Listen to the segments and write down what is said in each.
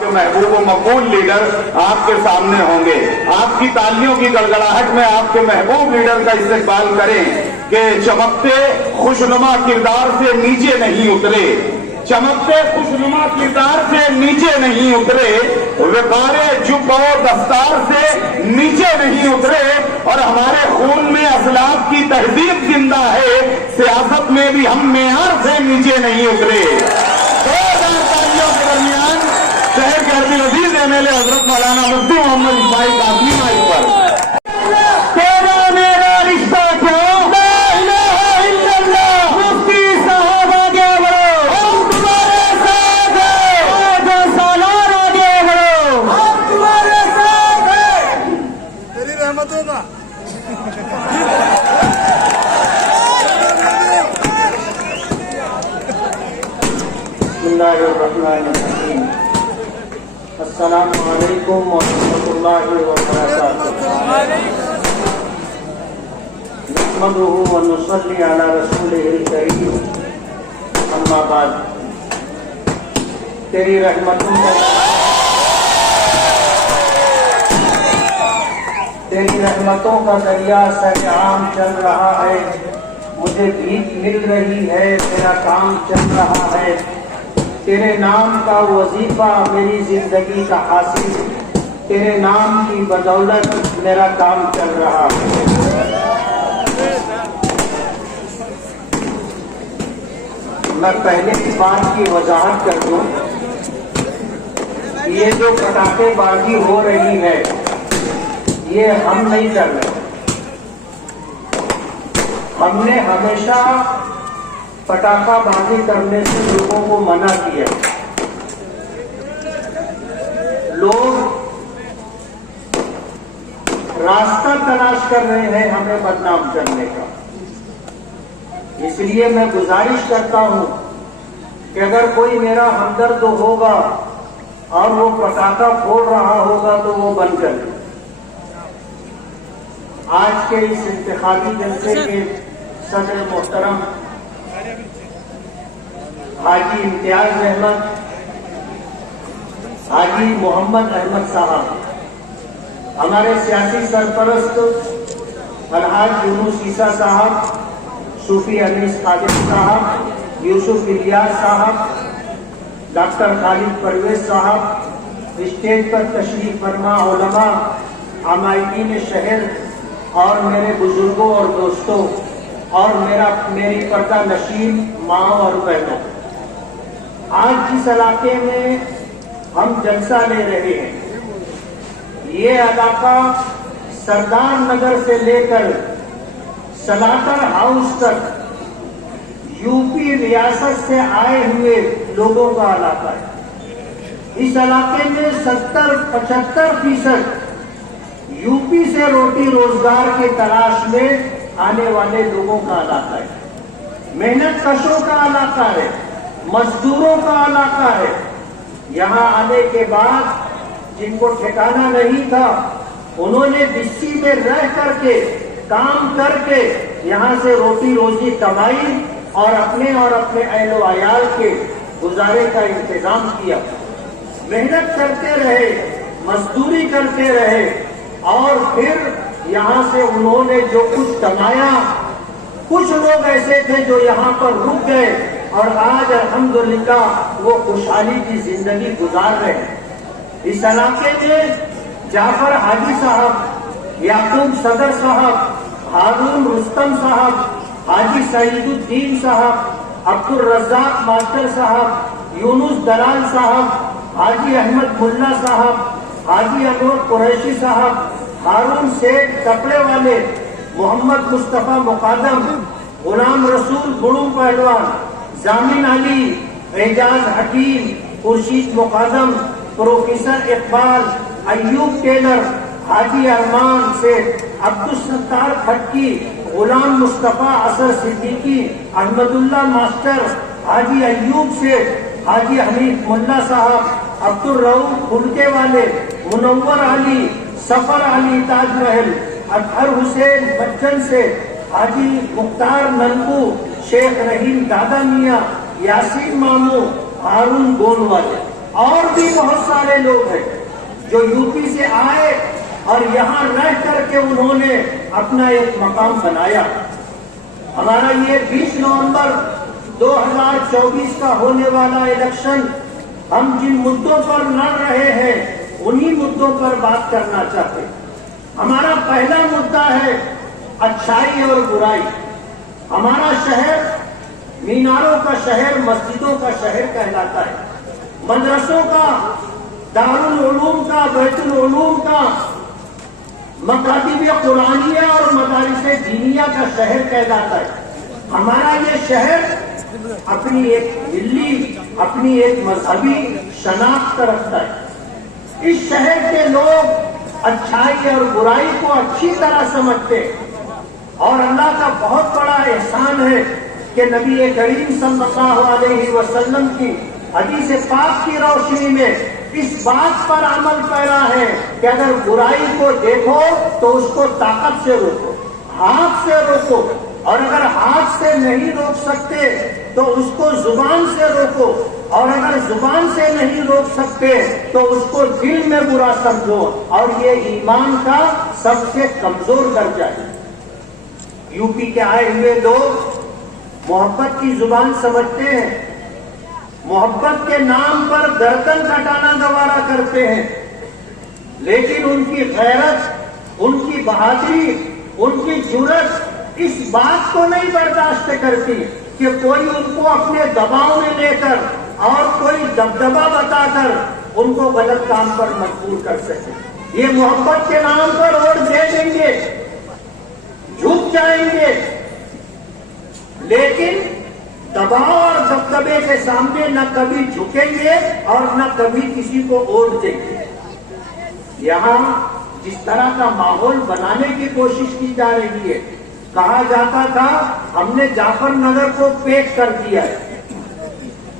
کے محبوب و مقبول لیڈر آپ کے سامنے ہوں گے. آپ کی تالیوں کی گڑگڑاہٹ میں آپ کے محبوب لیڈر کا استقبال کریں کہ چمکتے خوشنما کردار سے نیچے نہیں اترے, چمکتے خوشنما کردار سے نیچے نہیں اترے, وقار جب و دستار سے نیچے نہیں اترے, اور ہمارے خون میں اسلاف کی تہذیب زندہ ہے, سیاست میں بھی ہم معیار سے نیچے نہیں اترے. 2000 تالیوں کے درمیان شہر کے عربی عزیز ایم ایل اے حضرت مولانا مفتی محمد اسماعیل قاسمی مائک پر. تیرا میرا رشتہ کیوں, لا الہ الا اللہ, مفتی صاحب آگے بڑھو, ہم تمہارے ساتھ ہیں, آج سالار آگے بڑھو, ہم تمہارے ساتھ ہیں. تیری رحمتوں کا بسم اللہ الرحمن الرحیم. السلام علیکم ورحمۃ اللہ وبرکاتہ. نحمدہ ونصلی علی رسولہ الکریم, اما بعد. تیری رحمتوں کا دریا سر عام چل رہا ہے, مجھے بھیک مل رہی ہے, میرا کام چل رہا ہے. تیرے نام کا وظیفہ میری زندگی کا حاصل, تیرے نام کی بدولت میرا کام چل رہا ہے. میں پہلے کی بات کی وضاحت کر دوں. یہ جو پٹاخے بازی ہو رہی ہے یہ ہم نہیں کر رہے. ہم نے ہمیشہ پٹاخہ بازی کرنے سے لوگوں کو منع کیا. لوگ راستہ تلاش کر رہے ہیں ہمیں بدنام کرنے کا. اس لیے میں گزارش کرتا ہوں کہ اگر کوئی میرا ہمدرد ہوگا اور وہ پٹاخہ پھوڑ رہا ہوگا تو وہ بند کر دے. آج کے اس انتخابی جلسے کے صدر محترم حاجی امتیاز احمد, حاجی محمد احمد صاحب, ہمارے سیاسی سرپرست الحاج یونس عیسیٰ صاحب, صوفی انیس قادری صاحب, یوسف الیاس صاحب, ڈاکٹر خالد پرویز صاحب, اسٹیج پر تشریف فرما علماء, عمائدین شہر اور میرے بزرگوں اور دوستوں, اور میری پردہ نشین ماں اور بہنوں. آج جس علاقے میں ہم جلسہ لے رہے ہیں یہ علاقہ سردار نگر سے لے کر سلاٹر ہاؤس تک یو پی ریاست سے آئے ہوئے لوگوں کا علاقہ ہے. اس علاقے میں 70-75% یو پی سے روٹی روزگار کے تلاش میں آنے والے لوگوں کا علاقہ ہے. محنت کشوں کا علاقہ ہے, مزدوروں کا علاقہ ہے. یہاں آنے کے بعد جن کو ٹھکانہ نہیں تھا انہوں نے بستی میں رہ کر کے کام کر کے یہاں سے روٹی روزی کمائی اور اپنے اہل و عیال کے گزارے کا انتظام کیا. محنت کرتے رہے, مزدوری کرتے رہے, اور پھر یہاں سے انہوں نے جو کچھ کمایا. کچھ لوگ ایسے تھے جو یہاں پر رک گئے اور آج الحمدللہ وہ خوشحالی کی زندگی گزار رہے ہیں. اس علاقے میں جعفر حاجی صاحب, یعقوب صدر صاحب, ہارون رستم صاحب, حاجی سعید الدین صاحب, عبد الرزاق ماسٹر صاحب, یونس دلال صاحب, حاجی احمد ملا صاحب, حاجی انور قریشی صاحب, ہارون سیٹھ کپڑے والے, محمد مصطفیٰ مقادم, غلام رسول بڑوں پہلوان, زامن علی, اعجاز حکیم, خورشید مقادم, پروفیسر اقبال, ایوب ٹیلر, حاجی ارمان سیٹھ, عبدالستار کھٹکی, غلام مصطفیٰ اثر صدیقی, احمد اللہ ماسٹر, حاجی ایوب سیٹھ, حاجی حمید ملا صاحب, عبد الرؤف پھلکے والے, منور علی, سفر علی تاج محل, اطہر حسین بچن سے, حاجی مختار ننکو, شیخ رحیم دادا میاں, یاسین مامو, ہارون گول والے. اور بھی بہت سارے لوگ ہیں جو یوپی سے آئے اور یہاں رہ کر کے انہوں نے اپنا ایک مقام بنایا. ہمارا یہ 20 نومبر 2024 کا ہونے والا الیکشن، ہم جن مدوں پر لڑ رہے ہیں انہی مدوں پر بات کرنا چاہتے ہیں. ہمارا پہلا مدعا ہے اچھائی اور برائی. ہمارا شہر میناروں کا شہر، مسجدوں کا شہر کہلاتا ہے، مدرسوں کا، دارالعلوم کا، بیت العلوم کا، مکاتب قرآنیہ اور مدارس دینیہ کا شہر کہلاتا ہے. ہمارا یہ شہر اپنی ایک ملی، اپنی ایک مذہبی شناخت رکھتا ہے. اس شہر کے لوگ اچھائی اور برائی کو اچھی طرح سمجھتے ہیں، اور اللہ کا بہت بڑا احسان ہے کہ نبی کریم صلی اللہ علیہ وسلم کی حدیث پاک کی روشنی میں اس بات پر عمل پیرا ہے کہ اگر برائی کو دیکھو تو اس کو طاقت سے روکو، ہاتھ سے روکو، اور اگر ہاتھ سے نہیں روک سکتے تو اس کو زبان سے روکو، اور اگر زبان سے نہیں روک سکتے تو اس کو دل میں برا سمجھو، اور یہ ایمان کا سب سے کمزور درجہ ہے. یوپی کے آئے ہوئے لوگ محبت کی زبان سمجھتے ہیں، محبت کے نام پر گردن کٹانا گوارا کرتے ہیں، لیکن ان کی غیرت، ان کی بہادری، ان کی جرأت اس بات کو نہیں برداشت کرتی کہ کوئی ان کو اپنے دباؤ میں لے کر اور کوئی دبدبا بتا کر ان کو غلط کام پر مجبور کر سکے. یہ محبت کے نام پر ووٹ دے دیں گے، جھک جائیں گے، لیکن دباؤ اور دبدبے کے سامنے نہ کبھی جھکیں گے اور نہ کبھی کسی کو ووٹ دیں گے. یہاں جس طرح کا ماحول بنانے کی کوشش کی جا رہی ہے، کہا جاتا تھا ہم نے جعفر نگر کو پیک کر دیا ہے،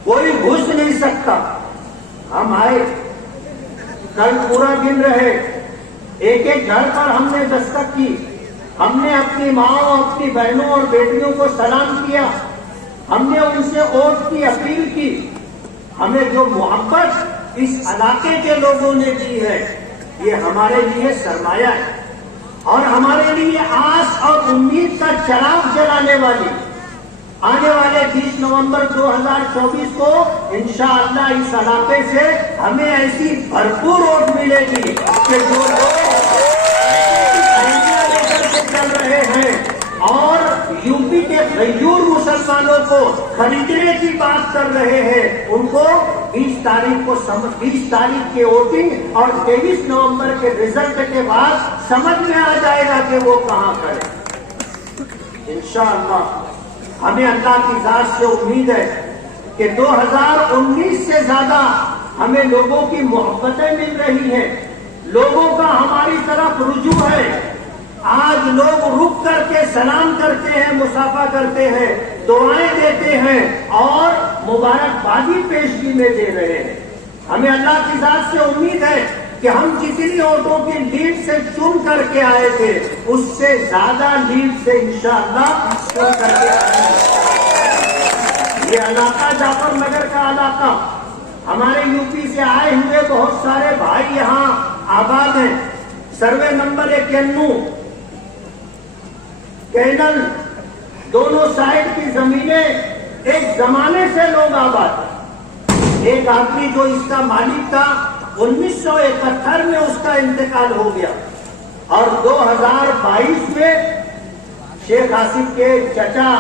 کوئی گھس نہیں سکتا. ہم آئے، کل پورا دن رہے، ایک ایک گھر پر ہم نے دستک کی، ہم نے اپنی ماں، اپنی بہنوں اور بیٹیوں کو سلام کیا، ہم نے ان سے ووٹ کی اپیل کی. ہمیں جو محبت اس علاقے کے لوگوں نے دی ہے یہ ہمارے لیے سرمایہ ہے، اور ہمارے لیے آس اور امید کا چراغ جلانے والی آنے والے 20 نومبر 2024 کو انشاءاللہ اس علاقے سے ہمیں ایسی بھرپور ووٹ ملے گی کہ جو لوگ لے کر کے چل رہے ہیں اور یوپی کے غیور مسلمانوں کو خریدنے کی بات کر رہے ہیں، ان کو 20 تاریخ کے ووٹنگ اور 23 نومبر کے رزلٹ کے بعد سمجھ میں آ جائے گا کہ وہ کہاں کرے. انشاءاللہ ہمیں اللہ کی ذات سے امید ہے کہ 2019 سے زیادہ ہمیں لوگوں کی محبتیں مل رہی ہیں، لوگوں کا ہماری طرف رجوع ہے. آج لوگ رک کر کے سلام کرتے ہیں، مصافحہ کرتے ہیں، دعائیں دیتے ہیں اور مبارکبادی پیشگی میں دے رہے ہیں. ہمیں اللہ کی ذات سے امید ہے کہ ہم جتنی ووٹوں کی لیڈ سے چن کر کے آئے تھے اس سے زیادہ لیڈ سے انشاءاللہ چن کر کے آئے ہیں. یہ علاقہ جعفر نگر کا علاقہ، ہمارے یوپی سے آئے ہوئے بہت سارے بھائی یہاں آباد ہیں. سروے نمبر 91 کینل دونوں سائڈ کی زمینیں ایک زمانے سے لوگ آباد ہیں. ایک آدمی جو اس کا مالک تھا 1971 میں اس کا انتقال ہو گیا، اور 2022 میں شیخ آصف کے چچا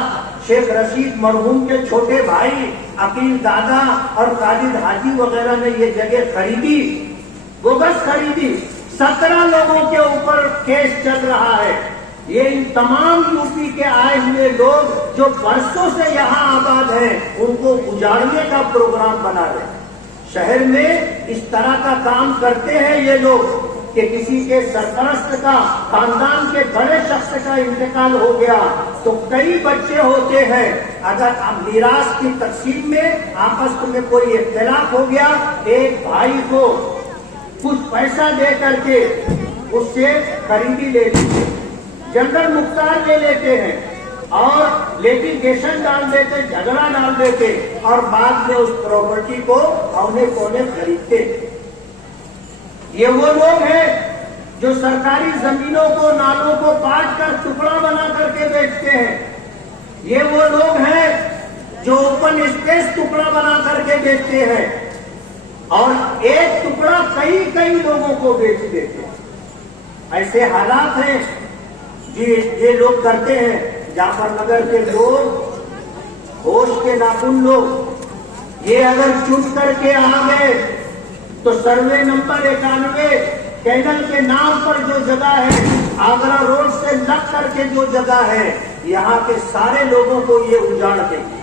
شیخ رشید مرحوم کے چھوٹے بھائی عقیل دادا اور خالد حاجی وغیرہ نے یہ جگہ خریدی، بوگس خریدی. 17 لوگوں کے اوپر کیس چل رہا ہے. یہ ان تمام یوپی کے آئے ہوئے لوگ جو برسوں سے یہاں آباد ہیں ان کو اجاڑنے کا پروگرام بنا رہے ہیں. شہر میں اس طرح کا کام کرتے ہیں یہ لوگ کہ کسی کے سرپرست کا، خاندان کے بڑے شخص کا انتقال ہو گیا تو کئی بچے ہوتے ہیں، اگر میراث کی تقسیم میں آپس میں کوئی اختلاف ہو گیا، ایک بھائی کو کچھ پیسہ دے کر کے اس سے خریدی لے لیتے، جنرل مختار لے لیتے ہیں اور لیٹیگیشن ڈال دیتے, جھگڑا ڈال دیتے اور بعد میں اس پراپرٹی کو اونے پونے خریدتے. یہ وہ لوگ ہیں جو سرکاری زمینوں کو, نالوں کو کاٹ کر ٹکڑا بنا کر کے بیچتے ہیں. یہ وہ لوگ ہیں جو اوپن اسپیس ٹکڑا بنا کر کے بیچتے ہیں اور ایک ٹکڑا کئی کئی لوگوں کو بیچ دیتے ہیں. ایسے حالات ہیں یہ لوگ کرتے ہیں. جعفر نگر کے لوگ, ہوش کے ناخن لوگ, یہ اگر چپ کر کے آ گئے تو سروے نمبر 91 کینل کے نام پر جو جگہ ہے, آگرہ روڈ سے لگ کر کے جو جگہ ہے, یہاں کے سارے لوگوں کو یہ اجاڑ دیں گے.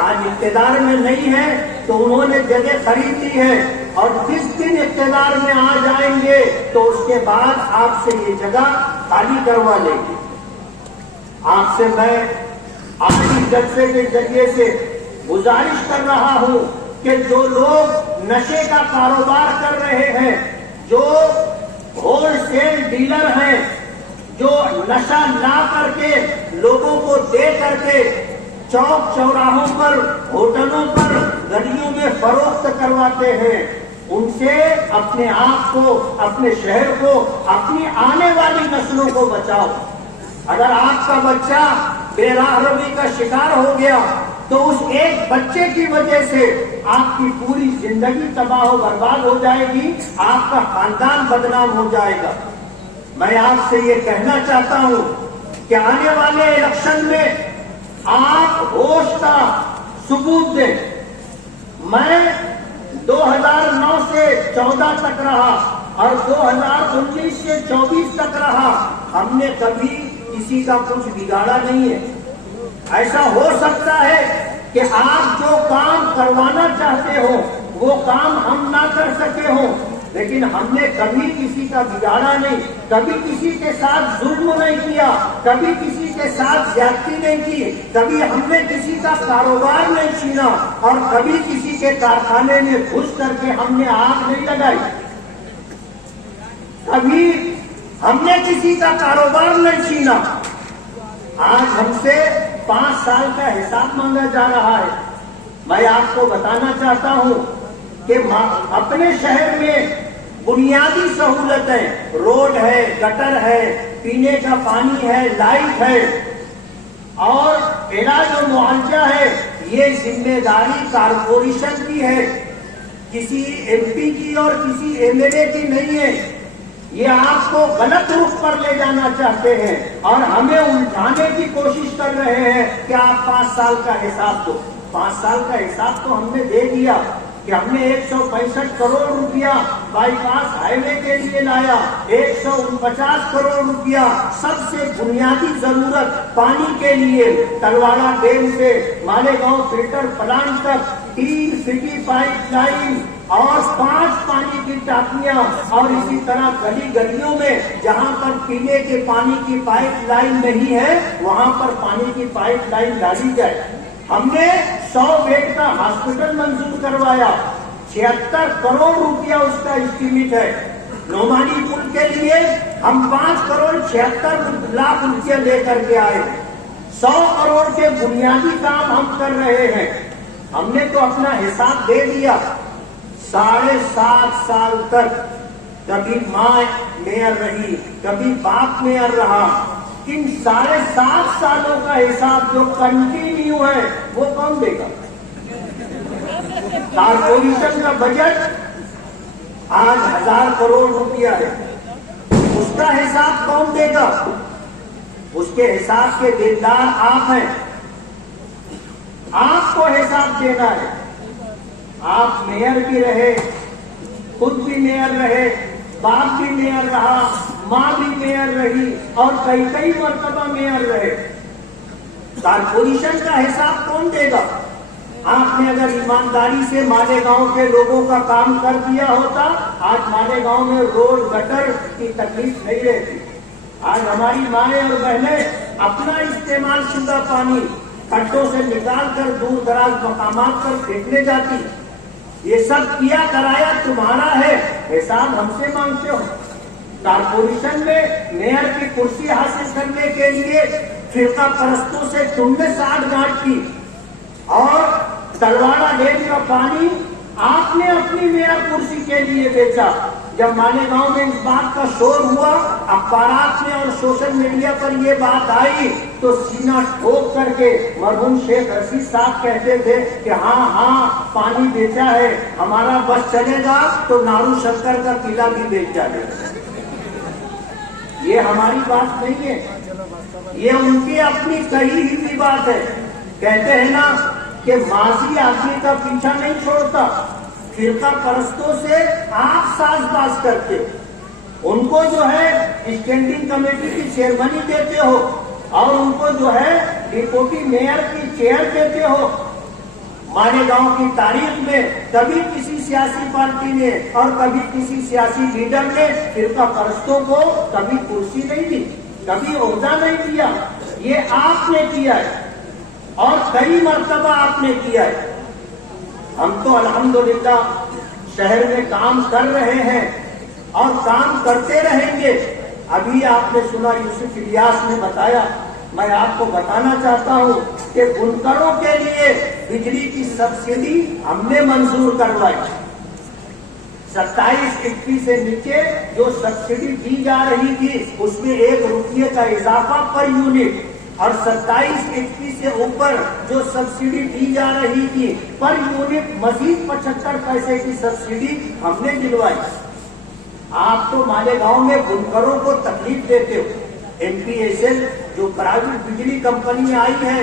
آج اقتدار میں نہیں ہے تو انہوں نے جگہ خرید لی ہے اور جس دن اقتدار میں آ جائیں گے تو اس کے بعد آپ سے یہ جگہ خالی کروا لیں گے. آپ سے میں آج اس جلسے کے ذریعے سے گزارش کر رہا ہوں کہ جو لوگ نشے کا کاروبار کر رہے ہیں, جو ہول سیل ڈیلر ہیں, جو نشہ لا کر کے لوگوں کو دے کر کے چوک چوراہوں پر, ہوٹلوں پر, گلیوں میں فروخت کرواتے ہیں, ان سے اپنے آپ کو, اپنے شہر کو, اپنی آنے والی نسلوں کو بچاؤ. اگر آپ کا بچہ بے راہ روی کا شکار ہو گیا تو اس ایک بچے کی وجہ سے آپ کی پوری زندگی تباہ و برباد ہو جائے گی, آپ کا خاندان بدنام ہو جائے گا. میں آپ سے یہ کہنا چاہتا ہوں کہ آنے والے الیکشن میں آپ ہوش کا ثبوت دیں. میں 2009 سے 14 تک رہا اور 2019 سے 24 تک رہا. ہم نے کبھی کسی کا کچھ بگاڑا نہیں ہے. ایسا ہو سکتا ہے کہ آپ جو کام کروانا چاہتے ہو وہ کام ہم نہ کر سکے ہوں, لیکن ہم نے کبھی کسی کا بگاڑا نہیں, کبھی کسی کے ساتھ ظلم نہیں کیا, کبھی کسی کے ساتھ زیادتی نہیں کی, کبھی ہم نے کسی کا کاروبار نہیں چھینا اور کبھی کسی کے کارخانے میں گھس کر کے ہم نے آگ نہیں لگائی. کبھی ہم نے کسی کا کاروبار نہیں چھینا. آج ہم سے 5 سال کا حساب مانگا جا رہا ہے. میں آپ کو بتانا چاہتا ہوں کہ اپنے شہر میں بنیادی سہولتیں, روڈ ہے, گٹر ہے, پینے کا پانی ہے, لائٹ ہے اور علاج و معالجہ ہے, یہ ذمہ داری کارپوریشن کی ہے, کسی ایم پی کی اور کسی ایم ایل اے کی نہیں ہے. یہ آپ کو غلط رخ پر لے جانا چاہتے ہیں اور ہمیں الجھانے کی کوشش کر رہے ہیں کہ آپ 5 سال کا حساب دو. 5 سال کا حساب تو ہم نے دے دیا کہ ہم نے 165 کروڑ روپیہ بائی پاس ہائی وے کے لیے لایا, 149 کروڑ روپیہ سب سے بنیادی ضرورت پانی کے لیے, تلواڑہ ڈیم سے مالیگاؤں فلٹر پلانٹ تک 3 سٹی پائپ لائن اور 5 پانی کی ٹانکیاں, اور اسی طرح گلی گلیوں میں جہاں پر پینے کے پانی کی پائپ لائن نہیں ہے وہاں پر پانی کی پائپ لائن ڈالی جائے. ہم نے 100 بیڈ کا ہاسپٹل منظور کروایا, 76 کروڑ روپیہ اس کا اسٹیمیٹ ہے. نعمانی پل کے لیے ہم 5 کروڑ 76 لاکھ روپیہ لے کر کے آئے. 100 کروڑ کے بنیادی کام ہم کر رہے ہیں. ہم نے تو اپنا حساب دے دیا. 7.5 سال تک کبھی ماں میئر رہی, کبھی باپ میئر رہا. ان 7.5 سالوں کا حساب جو کنٹینیو ہے وہ کون دے گا؟ کارپوریشن کا بجٹ آج 1000 کروڑ روپیہ ہے, اس کا حساب کون دے گا؟ اس کے حساب کے دیندار آپ ہیں, آپ کو حساب دینا ہے. آپ میئر بھی رہے, خود بھی میئر رہے, باپ بھی میئر رہا, ماں بھی میئر رہی اور کئی مرتبہ میئر رہے. کارپوریشن کا حساب کون دے گا؟ آپ نے اگر ایمانداری سے مالیگاؤں کے لوگوں کا کام کر دیا ہوتا, آج مالیگاؤں میں روڈ گٹر کی تکلیف نہیں رہتی. آج ہماری مائیں اور بہنیں اپنا استعمال شدہ پانی کھڈوں سے نکال کر دور دراز مقامات پر پھینکنے جاتی. یہ سب کیا کرایا تمہارا ہے, حساب ہم سے مانگتے ہو. کارپوریشن میں میئر کی کرسی حاصل کرنے کے لیے فرقہ پرستوں سے تم نے ساٹھ گانٹھ کی اور تلواڑا ڈیم کا پانی آپ نے اپنی میئر کرسی کے لیے بیچا. جب مالیگاؤں میں اس بات کا شور ہوا, اخبارات میں اور سوشل میڈیا پر یہ بات آئی, تو سینہ ٹھوک کر کے مرحوم شیخ رشید صاحب کہتے تھے کہ ہاں پانی بیچا ہے, ہمارا بس چلے گا تو نارو شنکر کا قلعہ بھی بیچ جائے. یہ ہماری بات نہیں ہے, یہ ان کی اپنی کہی ہوئی بات ہے. کہتے ہیں نا کہ ماضی آدمی کا پیچھا نہیں چھوڑتا. فرقہ پرستوں سے آپ ساز باز کرتے, ان کو جو ہے اسٹینڈنگ کمیٹی کی چیئرمنی دیتے ہو اور ان کو جو ہے ڈپٹی میئر کی چیئر دیتے ہو. مالیگاؤں کی تاریخ میں کبھی کسی سیاسی پارٹی نے اور کبھی کسی سیاسی لیڈر نے فرقہ پرستوں کو کبھی کرسی نہیں دی, کبھی عہدہ نہیں دیا. یہ آپ نے کیا ہے اور کئی مرتبہ آپ نے کیا ہے. ہم تو الحمدللہ شہر میں کام کر رہے ہیں اور کام کرتے رہیں گے. ابھی آپ نے سنا یوسف الیاس نے بتایا, میں آپ کو بتانا چاہتا ہوں کہ بنکروں کے لیے بجلی کی سبسڈی ہم نے منظور کروائی. 27 سے نیچے جو سبسڈی دی جا رہی تھی اس میں 1 روپیے کا اضافہ پر یونٹ, اور 27 سے اوپر جو سبسڈی دی جا رہی تھی پر یونٹ مزید 75 پیسے کی سبسڈی ہم نے دلوائی. آپ تو مالیگاؤں میں بنکروں کو تکلیف دیتے ہو. MPSL جو پرائیویٹ بجلی کمپنی آئی ہے,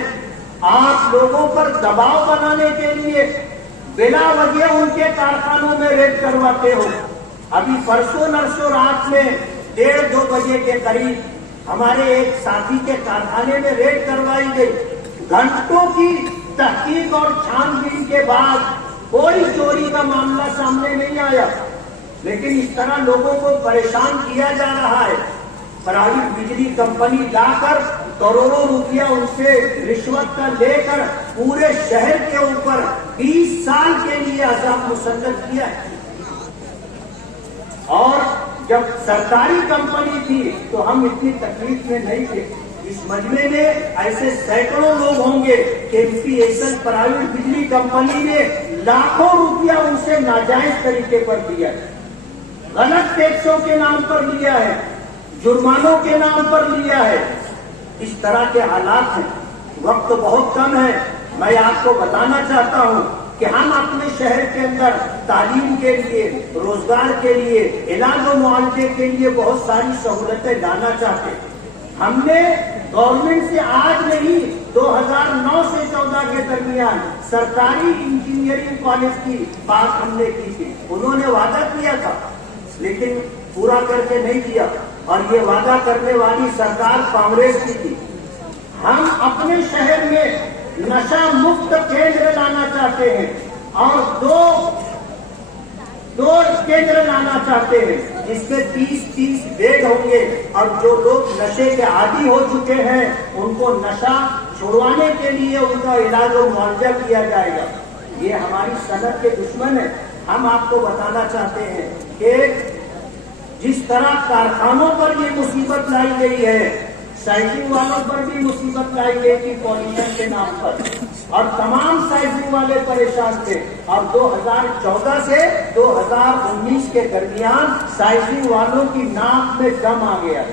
آپ لوگوں پر دباؤ بنانے کے لیے بلا وجہ ان کے کارخانوں میں ریڈ کرواتے ہو. ابھی پرسوں نرسوں رات میں 1:30-2 بجے کے قریب ہمارے ایک ساتھی کے کارخانے میں ریڈ کروائی گئی. گھنٹوں کی تحقیق اور چھان بین کے بعد کوئی چوری کا معاملہ سامنے نہیں آیا, لیکن اس طرح لوگوں کو پریشان کیا جا رہا ہے. پرائیویٹ بجلی کمپنی لا کر کروڑوں روپیہ ان سے رشوت کا لے کر پورے شہر کے اوپر 20 سال کے لیے عذاب مسلط کیا ہے. اور جب سرکاری کمپنی تھی تو ہم اتنی تکلیف میں نہیں تھے. اس مجمع میں ایسے سینکڑوں لوگ ہوں گے کہ MPSL پرائیویٹ بجلی کمپنی نے لاکھوں روپیہ ان سے ناجائز طریقے پر دیا ہے, غلط ٹیکسوں کے نام پر لیا ہے, جرمانوں کے نام پر لیا ہے. اس طرح کے حالات ہیں. وقت بہت کم ہے. میں آپ کو بتانا چاہتا ہوں کہ ہم اپنے شہر کے اندر تعلیم کے لیے, روزگار کے لیے, علاج و معالجے کے لیے بہت ساری سہولتیں لانا چاہتے ہیں. ہم نے گورنمنٹ سے آج نہیں 2009 سے 14 کے درمیان سرکاری انجینئرنگ کالج کی بات ہم نے کی تھی. انہوں نے وعدہ کیا تھا لیکن پورا کر کے نہیں کیا, اور یہ وعدہ کرنے والی سرکار کانگریس کی تھی. ہم اپنے شہر میں نشہ مفت کیندر لانا چاہتے ہیں اور دو کیندر لانا چاہتے ہیں جس میں 30 بیڈ ہوں گے, اور جو لوگ نشے کے عادی ہو چکے ہیں ان کو نشہ چھڑوانے کے لیے ان کا علاج و معالجہ کیا جائے گا. یہ ہماری صنعت کے دشمن ہیں. ہم آپ کو بتانا چاہتے ہیں کہ جس طرح کارخانوں پر یہ مصیبت لائی گئی ہے, سائیکل والوں پر بھی مصیبت لائی گئی تھی پالوشن کے نام پر, اور تمام سائیکل والے پریشان تھے. اور 2014 سے 2019 کے درمیان سائیکل والوں کی ناک میں دم آ گیا.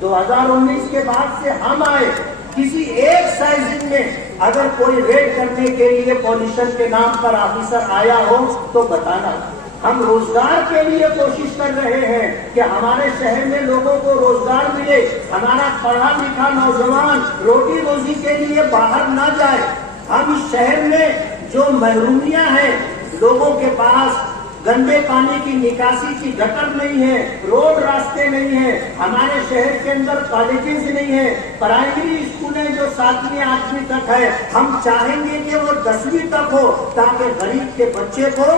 2019 کے بعد سے ہم آئے, کسی ایک سائیکل میں اگر کوئی ریڈ کرنے کے لیے پالوشن کے نام پر آفیسر آیا ہو تو بتانا. ہم روزگار کے لیے کوشش کر رہے ہیں کہ ہمارے شہر میں لوگوں کو روزگار ملے, ہمارا پڑھا لکھا نوجوان روٹی روزی کے لیے باہر نہ جائے. ہم اس شہر میں جو محرومیاں ہیں, لوگوں کے پاس گندے پانی کی نکاسی کی گٹر نہیں ہے, روڈ راستے نہیں ہیں, ہمارے شہر کے اندر کالجز نہیں ہیں, پرائمری اسکولیں جو 7ویں 8ویں تک ہے, ہم چاہیں گے کہ وہ 10ویں تک ہو تاکہ غریب کے بچے کو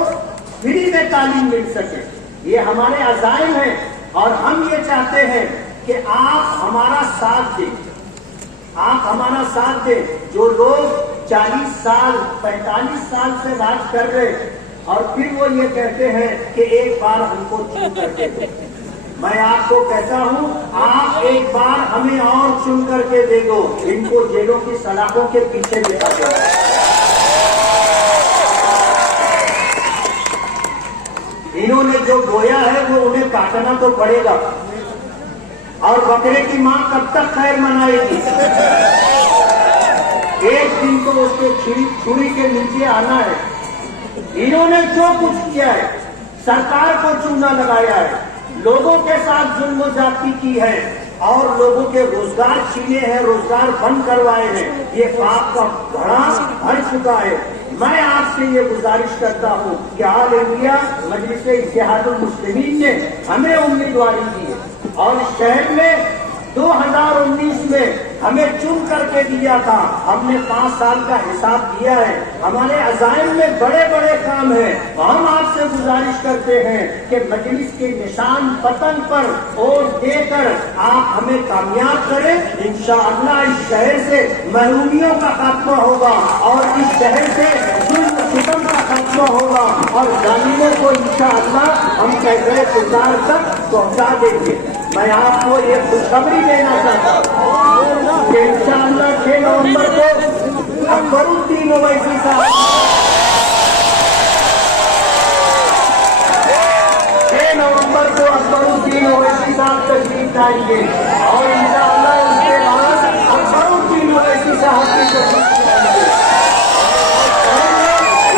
فری میں تعلیم مل سکے. یہ ہمارے عزائم ہیں اور ہم یہ چاہتے ہیں کہ آپ ہمارا ساتھ دیں, آپ ہمارا ساتھ دیں. جو لوگ 40 سال 45 سال سے راج کر رہے اور پھر وہ یہ کہتے ہیں کہ ایک بار ہم کو چن کر کے دو. میں آپ کو کہتا ہوں آپ ایک بار ہمیں اور چن کر کے دے دو، ان کو جیلوں کی سلاخوں کے پیچھے بٹھا دو۔ انہوں نے جو بویا ہے وہ انہیں کاٹنا تو پڑے گا، اور بکرے کی ماں کب تک خیر منائے گی؟ ایک دن تو اس کے چھری کے نیچے آنا ہے۔ انہوں نے جو کچھ کیا ہے، سرکار کو چونا لگایا ہے، لوگوں کے ساتھ ظلم و زیادتی کی ہے، اور لوگوں کے روزگار چھینے ہیں، روزگار بند کروائے ہیں، یہ پاپ کا گھڑا بھر چکا ہے۔ میں آپ سے یہ گزارش کرتا ہوں کہ آل انڈیا مجلس اتحاد المسلمین نے ہمیں امیدواری دی ہے، اور اس شہر میں 2019 میں ہمیں چن کر کے دیا تھا، ہم نے 5 سال کا حساب دیا ہے، ہمارے عزائم میں بڑے بڑے کام ہیں۔ ہم آپ سے گزارش کرتے ہیں کہ مجلس کے نشان پتن پر ووٹ دے کر آپ ہمیں کامیاب کریں۔ انشاءاللہ اس شہر سے محرومیوں کا خاتمہ ہوگا، اور اس شہر سے ظلم و ستم کا خاتمہ ہوگا، اور ظالموں کو انشاءاللہ ہم کیسے گزار تک پہنچا دیں گے۔ میں آپ کو یہ خوشخبری دینا چاہتا ہوں کہ انشاءاللہ 6 نومبر کو اکبر الدین اویسی صاحب 6 نومبر کو اکبر الدین اویسی صاحب تشریف لائیں گے، اور انشاءاللہ اس کے بعد اکبر الدین اویسی صاحب کی تشریف لائیں گے۔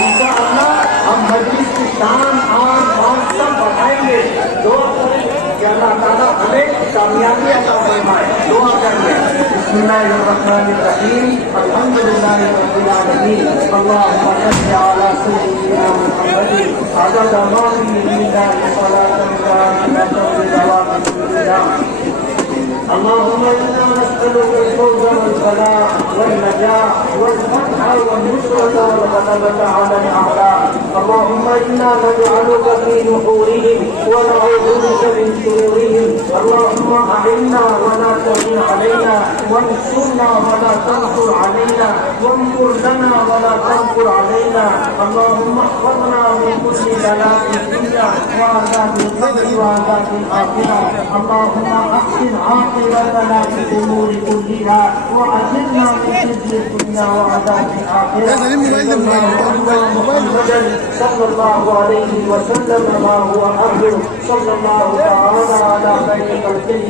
انشاءاللہ ہم مجلس کی شان آن بان سب بڑھائیں گے۔ دعا کریں کہ اللہ تعالیٰ ہمیں کامیابی عطا فرمائے۔ دعا کریں۔ بسم اللہ الرحمن الرحیم، الحمد للہ رب العالمین، اللہم صل علی سیدنا محمد عدد ما فی الميزان صلاة اللهم انا نسألك الفوز والفلاح والنجاح والفتح والنصرة والغلبة على الأعداء، اللهم انا نجعلك في نحورهم ونعوذ بك من شرورهم، اللهم أعنا ولا تعن علينا، وانصرنا ولا تنصر علينا، وانصر لنا ولا تنصر علينا، اللهم احفظنا من كل بلاء الدنيا وعذاب القبر وعذاب الآخرة، اللهم احسن عاقبتنا في الأمور كلها وأجرنا من خزي الدنيا وعذاب الآخرة، صلى الله عليه وسلم ما هو أهله، صلى الله تعالى على خير خلقه